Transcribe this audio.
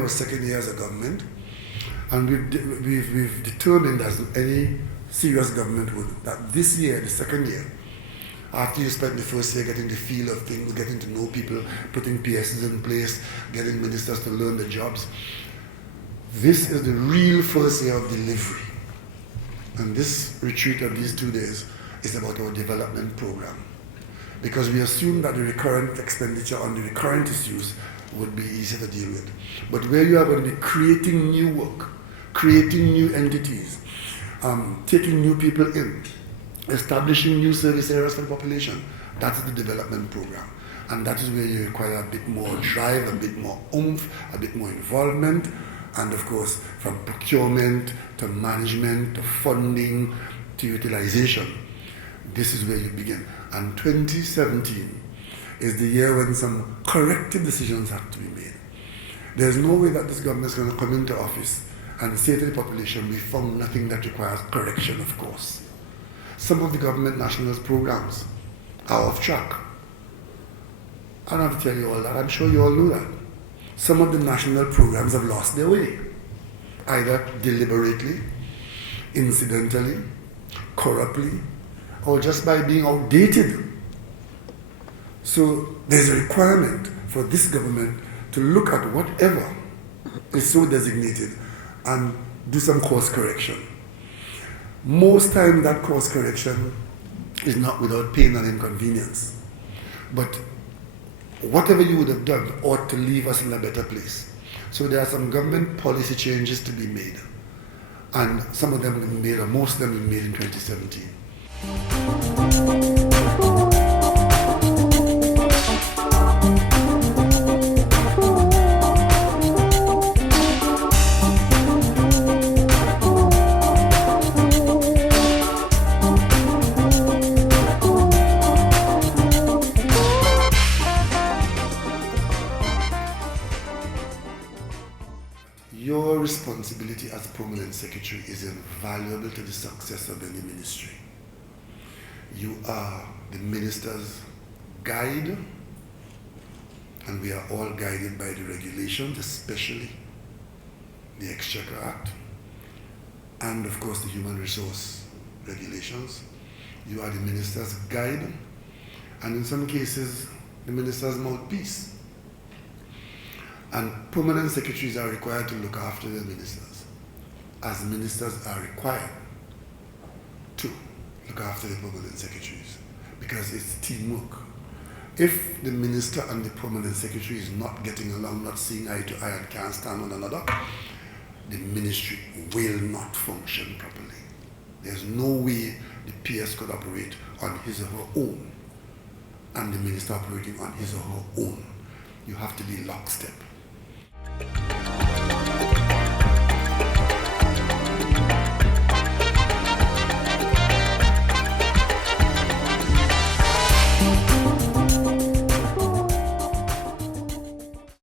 our second year as a government, and we've determined, as any serious government would, that this year, the second year, after you spent the first year getting the feel of things, getting to know people, putting PSs in place, getting ministers to learn the jobs, this is the real first year of delivery. And this retreat of these 2 days is about our development program. Because we assume that the recurrent expenditure on the recurrent issues would be easier to deal with. But where you are going to be creating new work, creating new entities, taking new people in, establishing new service areas for the population, that's the development program. And that is where you require a bit more drive, a bit more oomph, a bit more involvement, and of course, from procurement to management to funding to utilization. This is where you begin. And 2017 is the year when some corrective decisions have to be made. There's no way that this government is going to come into office and say to the population, we found nothing that requires correction, of course. Some of the government nationals programs are off track. I don't have to tell you all that, I'm sure you all know that. Some of the national programs have lost their way, either deliberately, incidentally, corruptly, or just by being outdated. So there's a requirement for this government to look at whatever is so designated and do some course correction. Most time that course correction is not without pain and inconvenience. But whatever you would have done ought to leave us in a better place. So there are some government policy changes to be made. And some of them will be made, or most of them will be made in 2017. Your responsibility as Permanent Secretary is invaluable to the success of any ministry. You are the minister's guide, and we are all guided by the regulations, especially the Exchequer Act, and of course the human resource regulations. You are the minister's guide, and in some cases, the minister's mouthpiece. And permanent secretaries are required to look after the ministers, as ministers are required to look after the permanent secretaries, because it's teamwork. If the minister and the permanent secretary is not getting along, not seeing eye to eye, and can't stand one another, the ministry will not function properly. There's no way the PS could operate on his or her own, and the minister operating on his or her own. You have to be lockstep.